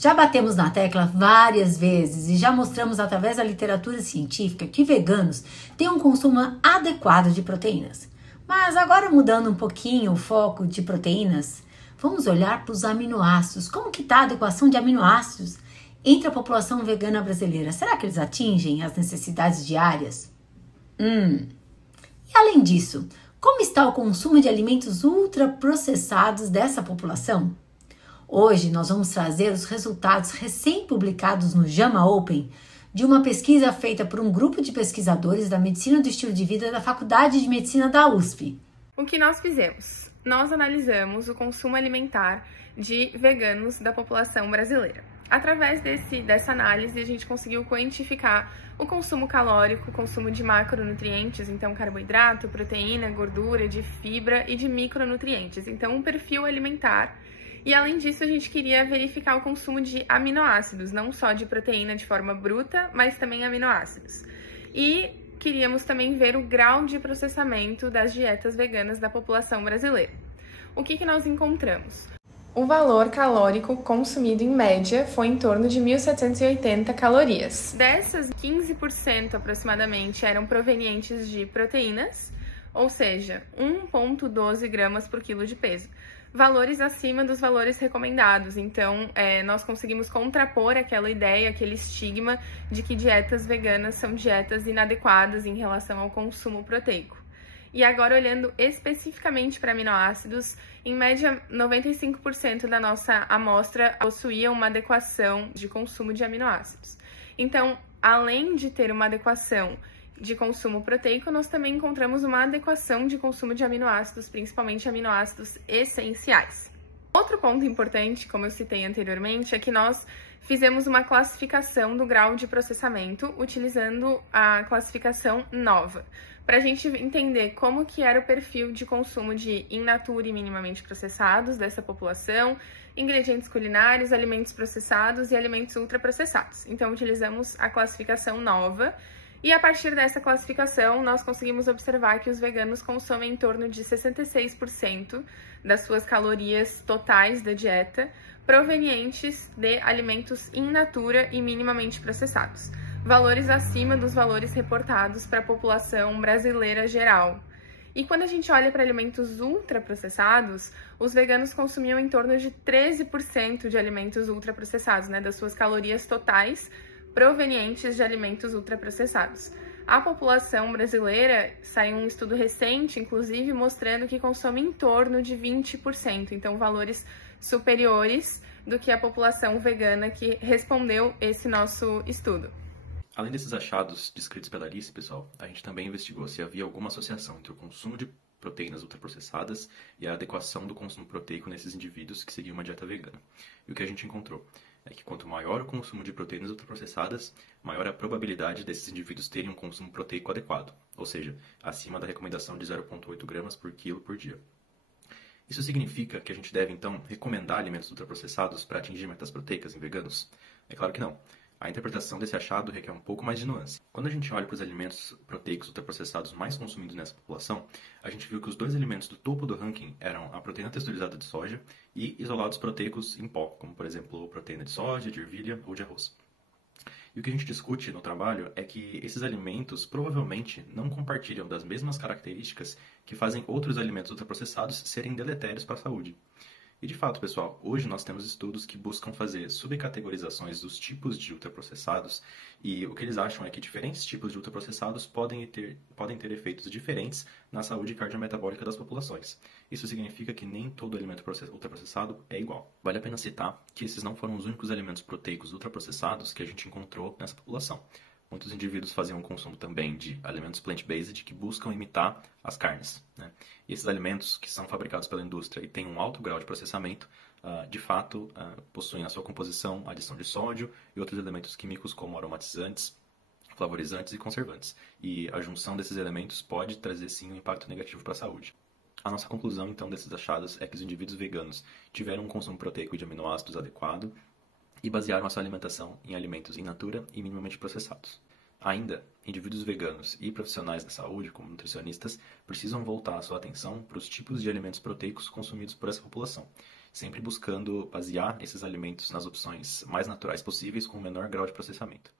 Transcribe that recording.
Já batemos na tecla várias vezes e já mostramos através da literatura científica que veganos têm um consumo adequado de proteínas. Mas agora mudando um pouquinho o foco de proteínas, vamos olhar para os aminoácidos. Como que está a adequação de aminoácidos entre a população vegana brasileira? Será que eles atingem as necessidades diárias? E além disso, como está o consumo de alimentos ultraprocessados dessa população? Hoje nós vamos trazer os resultados recém-publicados no JAMA Open de uma pesquisa feita por um grupo de pesquisadores da medicina do estilo de vida da Faculdade de Medicina da USP. O que nós fizemos? Nós analisamos o consumo alimentar de veganos da população brasileira. Através dessa análise, a gente conseguiu quantificar o consumo calórico, o consumo de macronutrientes, então carboidrato, proteína, gordura, de fibra e de micronutrientes, então um perfil alimentar. E além disso, a gente queria verificar o consumo de aminoácidos, não só de proteína de forma bruta, mas também aminoácidos. E queríamos também ver o grau de processamento das dietas veganas da população brasileira. O que nós encontramos? O valor calórico consumido em média foi em torno de 1.780 calorias. Dessas, 15% aproximadamente eram provenientes de proteínas, ou seja, 1,12 gramas por quilo de peso. Valores acima dos valores recomendados, então nós conseguimos contrapor aquela ideia, aquele estigma de que dietas veganas são dietas inadequadas em relação ao consumo proteico. E agora olhando especificamente para aminoácidos, em média 95% da nossa amostra possuía uma adequação de consumo de aminoácidos. Então, além de ter uma adequação de consumo proteico, nós também encontramos uma adequação de consumo de aminoácidos, principalmente aminoácidos essenciais. Outro ponto importante, como eu citei anteriormente, é que nós fizemos uma classificação do grau de processamento utilizando a classificação nova, para a gente entender como que era o perfil de consumo de in natura e minimamente processados dessa população, ingredientes culinários, alimentos processados e alimentos ultraprocessados. Então, utilizamos a classificação nova. E a partir dessa classificação, nós conseguimos observar que os veganos consomem em torno de 66% das suas calorias totais da dieta provenientes de alimentos in natura e minimamente processados, valores acima dos valores reportados para a população brasileira geral. E quando a gente olha para alimentos ultraprocessados, os veganos consumiam em torno de 13% de alimentos ultraprocessados, das suas calorias totais provenientes de alimentos ultraprocessados. A população brasileira, saiu um estudo recente, inclusive, mostrando que consome em torno de 20%, então valores superiores do que a população vegana que respondeu esse nosso estudo. Além desses achados descritos pela Alice, pessoal, a gente também investigou se havia alguma associação entre o consumo de proteínas ultraprocessadas e a adequação do consumo proteico nesses indivíduos que seguiam uma dieta vegana. E o que a gente encontrou é que quanto maior o consumo de proteínas ultraprocessadas, maior a probabilidade desses indivíduos terem um consumo proteico adequado, ou seja, acima da recomendação de 0,8 gramas por quilo por dia. Isso significa que a gente deve, então, recomendar alimentos ultraprocessados para atingir metas proteicas em veganos? É claro que não. A interpretação desse achado requer um pouco mais de nuance. Quando a gente olha para os alimentos proteicos ultraprocessados mais consumidos nessa população, a gente viu que os dois alimentos do topo do ranking eram a proteína texturizada de soja e isolados proteicos em pó, como por exemplo proteína de soja, de ervilha ou de arroz. E o que a gente discute no trabalho é que esses alimentos provavelmente não compartilham das mesmas características que fazem outros alimentos ultraprocessados serem deletérios para a saúde. E de fato, pessoal, hoje nós temos estudos que buscam fazer subcategorizações dos tipos de ultraprocessados e o que eles acham é que diferentes tipos de ultraprocessados podem ter efeitos diferentes na saúde cardiometabólica das populações. Isso significa que nem todo alimento ultraprocessado é igual. Vale a pena citar que esses não foram os únicos alimentos proteicos ultraprocessados que a gente encontrou nessa população. Muitos indivíduos faziam um consumo também de alimentos plant-based que buscam imitar as carnes, E esses alimentos que são fabricados pela indústria e têm um alto grau de processamento, de fato, possuem na sua composição adição de sódio e outros elementos químicos como aromatizantes, flavorizantes e conservantes. E a junção desses elementos pode trazer sim um impacto negativo para a saúde. A nossa conclusão, então, desses achados é que os indivíduos veganos tiveram um consumo proteico de aminoácidos adequado e basearam a sua alimentação em alimentos in natura e minimamente processados. Ainda, indivíduos veganos e profissionais da saúde, como nutricionistas, precisam voltar a sua atenção para os tipos de alimentos proteicos consumidos por essa população sempre buscando basear esses alimentos nas opções mais naturais possíveis com o menor grau de processamento.